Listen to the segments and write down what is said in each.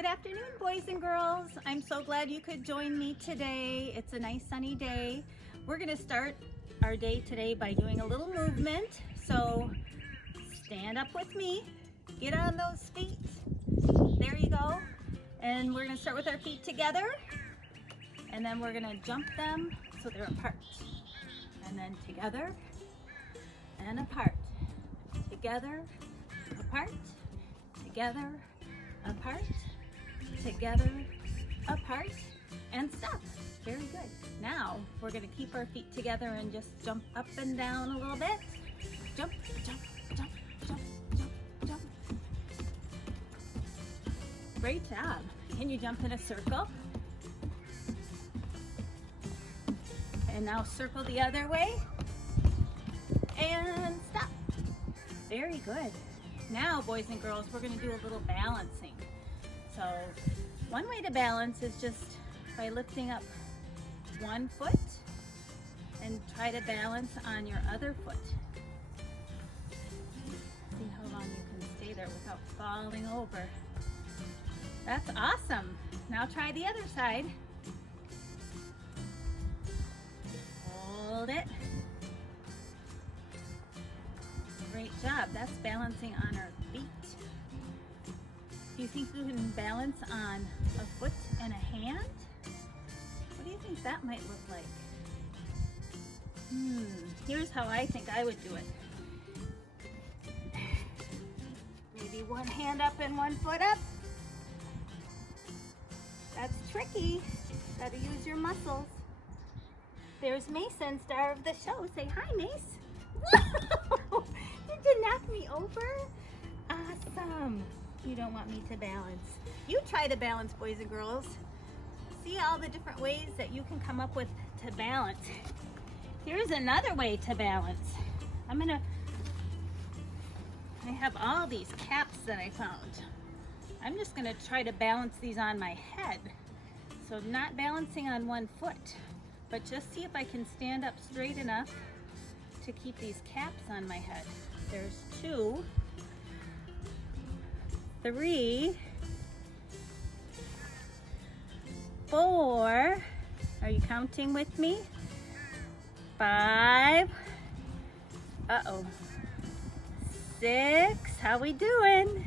Good afternoon, boys and girls. I'm so glad you could join me today. It's a nice sunny day. We're gonna start our day today by doing a little movement. So stand up with me, get on those feet. There you go. And we're gonna start with our feet together. And then we're gonna jump them so they're apart. And then together and apart. Together, apart, together, apart, together, apart, and stop. Very good. Now we're going to keep our feet together and just jump up and down a little bit. Jump, jump, jump, jump, jump, jump. Great job. Can you jump in a circle? And now circle the other way and stop. Very good. Now, boys and girls, we're going to do a little balancing. So one way to balance is just by lifting up one foot and try to balance on your other foot. See how long you can stay there without falling over. That's awesome. Now try the other side. Hold it. Great job. That's balancing on our feet. Do you think you can balance on a foot and a hand? What do you think that might look like? Here's how I think I would do it. Maybe one hand up and one foot up. That's tricky. Gotta use your muscles. There's Mason, star of the show. Say hi, Mace. Whoa! You did knock me over? Awesome. You don't want me to balance. You try to balance, boys and girls. See all the different ways that you can come up with to balance. Here's another way to balance. I have all these caps that I found. I'm just gonna try to balance these on my head. So not balancing on one foot, but just see if I can stand up straight enough to keep these caps on my head. There's 2, 3, 4. Are you counting with me? 5. Uh-oh. 6. How we doing?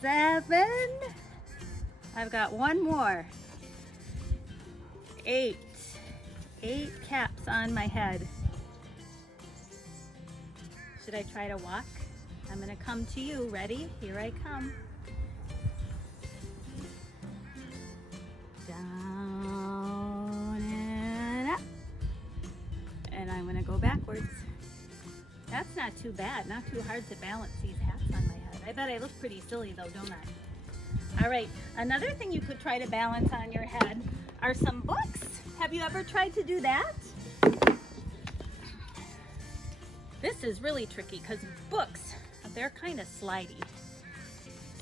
7. I've got one more. 8. 8 caps on my head. Should I try to walk? I'm gonna come to you. Ready? Here I come. Down and up. And I'm gonna go backwards. That's not too bad. Not too hard to balance these hats on my head. I bet I look pretty silly though, don't I? All right, another thing you could try to balance on your head are some books. Have you ever tried to do that? This is really tricky because books, they're kind of slidey.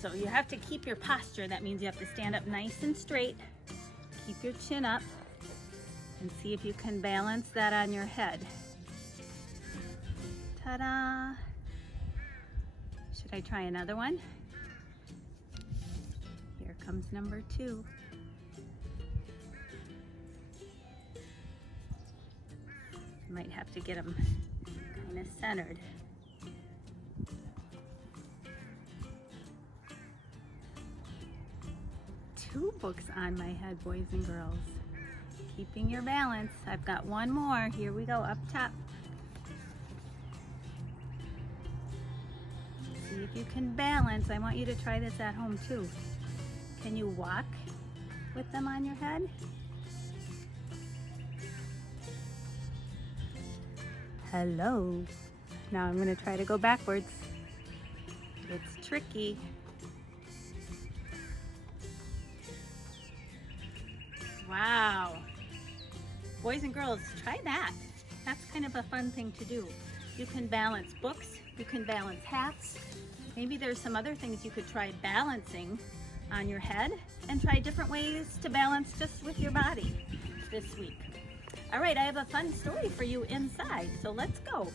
So you have to keep your posture. That means you have to stand up nice and straight. Keep your chin up and see if you can balance that on your head. Ta-da! Should I try another one? Here comes number 2. Might have to get them kind of centered. Two books on my head, boys and girls. Keeping your balance. I've got one more. Here we go, up top. See if you can balance. I want you to try this at home too. Can you walk with them on your head? Hello. Now I'm going to try to go backwards. It's tricky. Wow. Boys and girls, try that. That's kind of a fun thing to do. You can balance books, you can balance hats. Maybe there's some other things you could try balancing on your head and try different ways to balance just with your body this week. All right, I have a fun story for you inside, so let's go.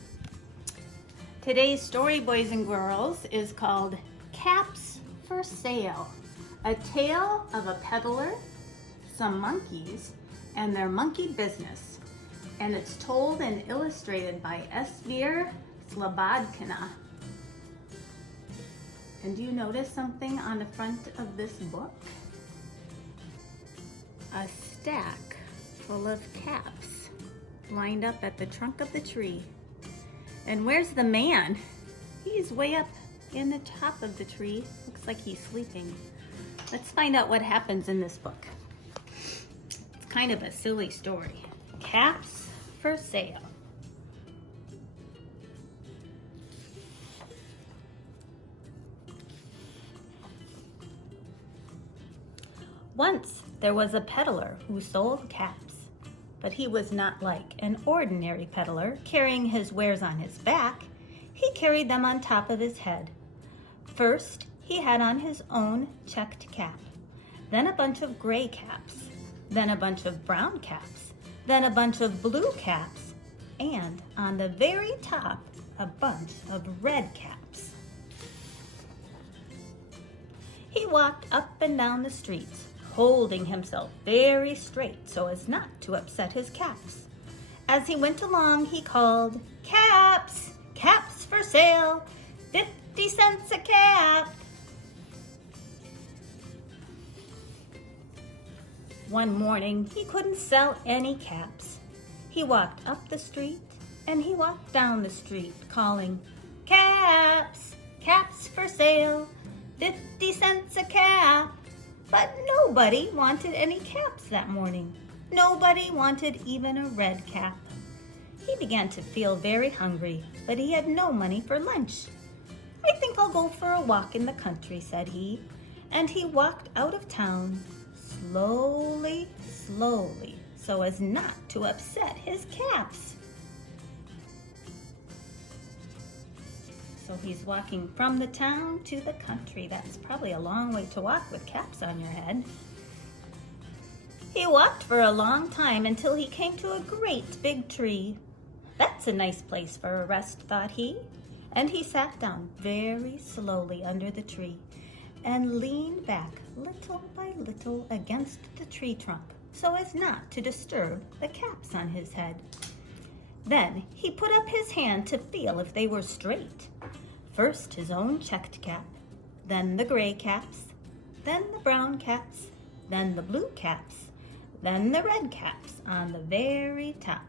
Today's story, boys and girls, is called Caps for Sale, a tale of a peddler, some monkeys, and their monkey business. And it's told and illustrated by Esvir Slobodkina. And do you notice something on the front of this book? A stack full of caps lined up at the trunk of the tree. And where's the man? He's way up in the top of the tree. Looks like he's sleeping. Let's find out what happens in this book. It's kind of a silly story. Caps for sale. Once there was a peddler who sold caps, but he was not like an ordinary peddler carrying his wares on his back. He carried them on top of his head. First, he had on his own checked cap, then a bunch of gray caps, then a bunch of brown caps, then a bunch of blue caps, and on the very top, a bunch of red caps. He walked up and down the streets, holding himself very straight so as not to upset his caps. As he went along, he called, "Caps! Caps for sale! 50 cents a cap!" One morning, he couldn't sell any caps. He walked up the street and he walked down the street, calling, "Caps! Caps for sale! 50 cents a cap!" But nobody wanted any caps that morning. Nobody wanted even a red cap. He began to feel very hungry, but he had no money for lunch. "I think I'll go for a walk in the country," said he, and he walked out of town slowly, slowly, so as not to upset his caps. So he's walking from the town to the country. That's probably a long way to walk with caps on your head. He walked for a long time until he came to a great big tree. "That's a nice place for a rest," thought he, and he sat down very slowly under the tree and leaned back little by little against the tree trunk so as not to disturb the caps on his head. Then he put up his hand to feel if they were straight. First his own checked cap, then the gray caps, then the brown caps, then the blue caps, then the red caps on the very top.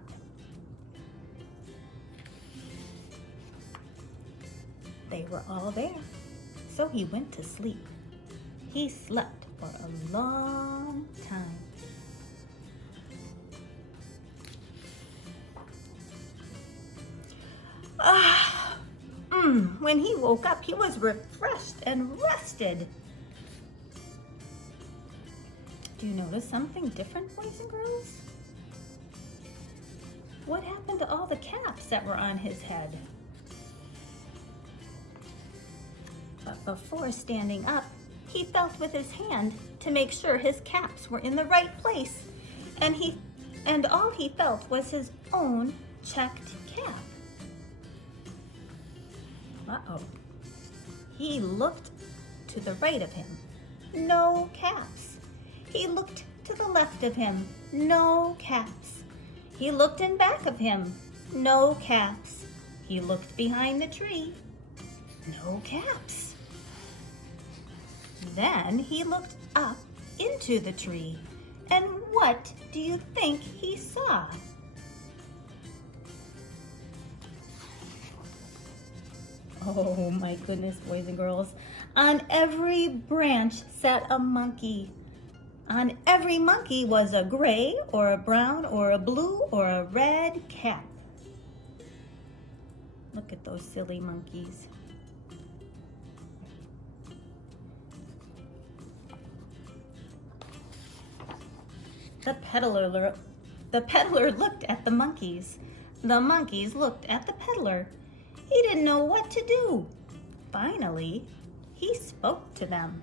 They were all there, so he went to sleep. He slept for a long time. When he woke up, he was refreshed and rested. Do you notice something different, boys and girls? What happened to all the caps that were on his head? But before standing up, he felt with his hand to make sure his caps were in the right place, and all he felt was his own checked cap. Uh-oh. He looked to the right of him. No caps. He looked to the left of him. No caps. He looked in back of him. No caps. He looked behind the tree. No caps. Then he looked up into the tree. And what do you think he saw? Oh my goodness, boys and girls. On every branch sat a monkey. On every monkey was a gray or a brown or a blue or a red cap. Look at those silly monkeys. The peddler looked at the monkeys. The monkeys looked at the peddler. He didn't know what to do. Finally, he spoke to them.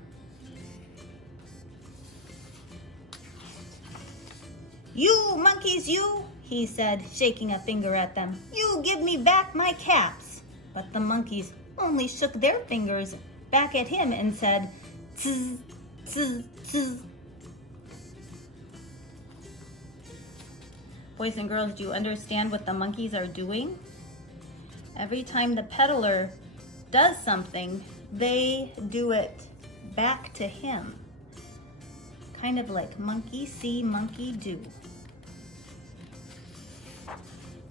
"You monkeys, you," he said, shaking a finger at them. "You give me back my caps." But the monkeys only shook their fingers back at him and said, Zzz, zzz, zzz. Boys and girls, do you understand what the monkeys are doing? Every time the peddler does something, they do it back to him. Kind of like monkey see, monkey do.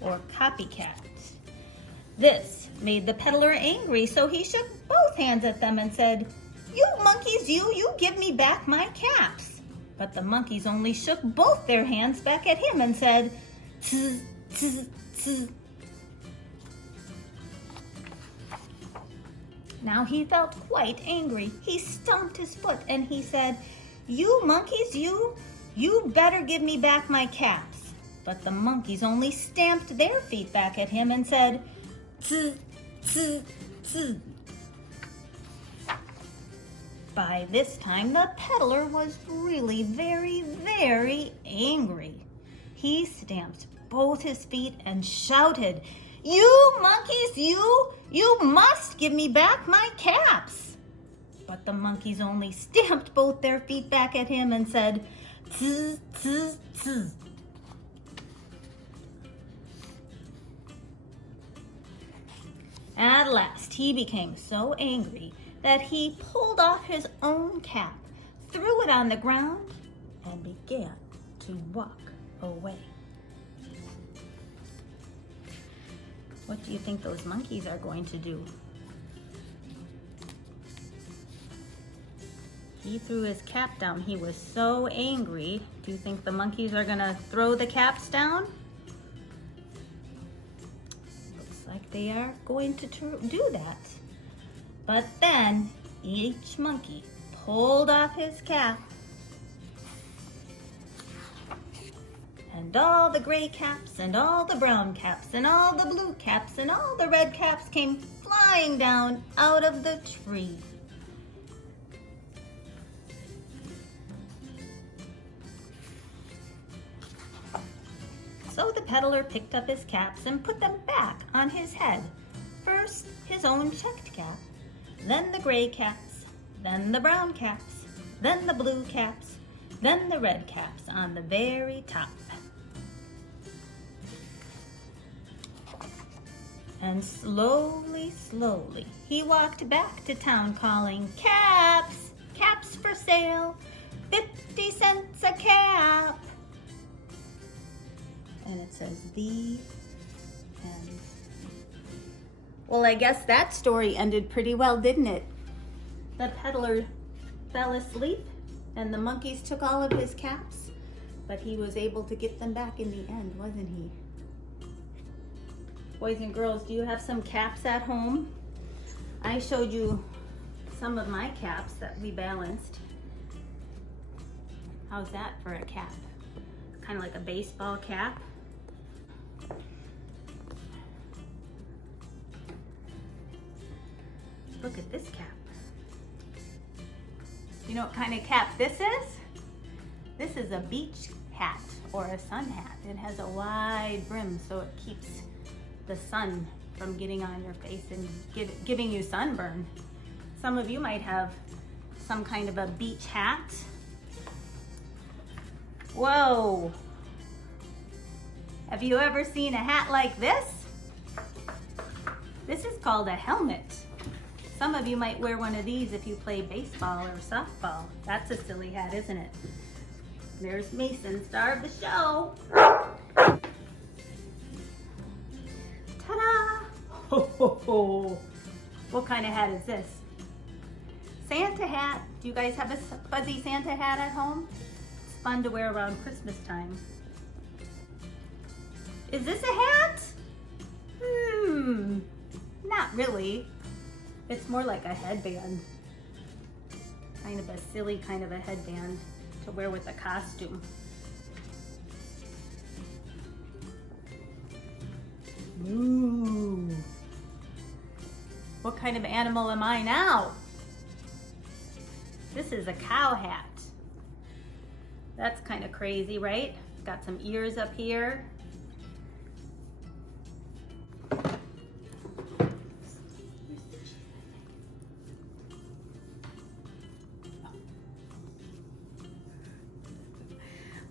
Or copycat. This made the peddler angry, so he shook both hands at them and said, "You monkeys, you give me back my caps." But the monkeys only shook both their hands back at him and said, "Tz, tz, tz." Now he felt quite angry. He stomped his foot and he said, "You monkeys, you better give me back my caps." But the monkeys only stamped their feet back at him and said, "Tz, tz, tz." By this time, the peddler was really very, very angry. He stamped both his feet and shouted, "You monkeys, you must give me back my caps." But the monkeys only stamped both their feet back at him and said, "Tz, tz, tz." At last, he became so angry that he pulled off his own cap, threw it on the ground, and began to walk away. What do you think those monkeys are going to do? He threw his cap down. He was so angry. Do you think the monkeys are gonna throw the caps down? Looks like they are going to do that. But then each monkey pulled off his cap, and all the gray caps and all the brown caps and all the blue caps and all the red caps came flying down out of the tree. So the peddler picked up his caps and put them back on his head. First, his own checked cap, then the gray caps, then the brown caps, then the blue caps, then the red caps on the very top. And slowly, slowly, he walked back to town calling, "Caps, caps for sale, 50 cents a cap." And it says the end. Well, I guess that story ended pretty well, didn't it? The peddler fell asleep and the monkeys took all of his caps, but he was able to get them back in the end, wasn't he? Boys and girls, do you have some caps at home? I showed you some of my caps that we balanced. How's that for a cap? Kind of like a baseball cap. Look at this cap. You know what kind of cap this is? This is a beach hat or a sun hat. It has a wide brim so it keeps the sun from getting on your face and giving you sunburn. Some of you might have some kind of a beach hat. Whoa! Have you ever seen a hat like this? This is called a helmet. Some of you might wear one of these if you play baseball or softball. That's a silly hat, isn't it? There's Mason, star of the show. Ta-da! Ho, ho, ho. What kind of hat is this? Santa hat. Do you guys have a fuzzy Santa hat at home? It's fun to wear around Christmas time. Is this a hat? Not really. It's more like a headband. Kind of a silly kind of a headband to wear with a costume. Ooh. What kind of animal am I now? This is a cow hat. That's kind of crazy, right? It's got some ears up here.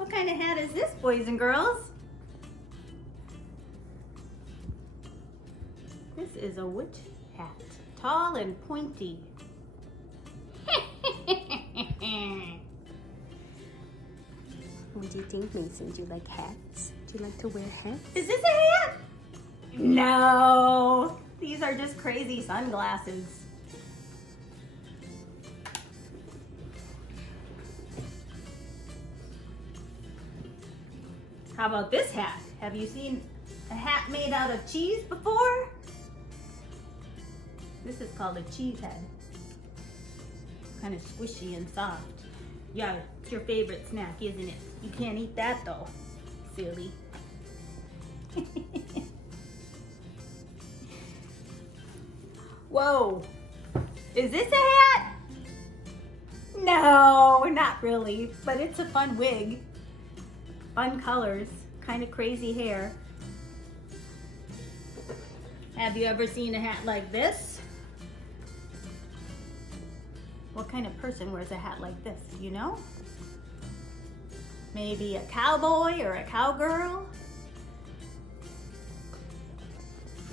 What kind of hat is this, boys and girls? This is a witch hat, tall and pointy. What do you think, Mason? Do you like hats? Do you like to wear hats? Is this a hat? No, these are just crazy sunglasses. How about this hat? Have you seen a hat made out of cheese before? This is called a cheese head. Kind of squishy and soft. Yeah, it's your favorite snack, isn't it? You can't eat that though, silly. Whoa, is this a hat? No, not really, but it's a fun wig. Fun colors, kind of crazy hair. Have you ever seen a hat like this? What kind of person wears a hat like this, you know? Maybe a cowboy or a cowgirl?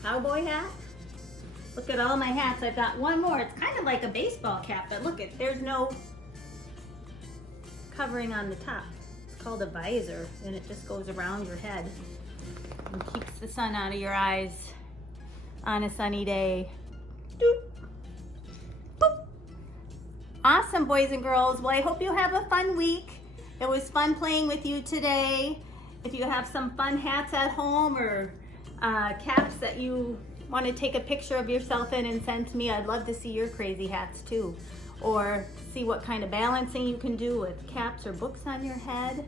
Cowboy hat? Look at all my hats. I've got one more. It's kind of like a baseball cap, but look at, there's no covering on the top. It's called a visor, and it just goes around your head and keeps the sun out of your eyes on a sunny day. Doop. Boop. Awesome, boys and girls. Well, I hope you have a fun week. It was fun playing with you today. If you have some fun hats at home or caps that you want to take a picture of yourself in and send to me, I'd love to see your crazy hats too. Or see what kind of balancing you can do with caps or books on your head,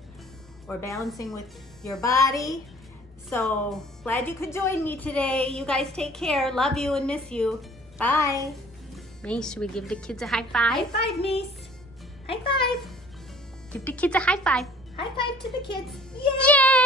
or balancing with your body. So glad you could join me today. You guys take care. Love you and miss you. Bye. Mace, should we give the kids a high High five? five, niece. High five. Give the kids a high five. High five to the kids. Yay! Yay!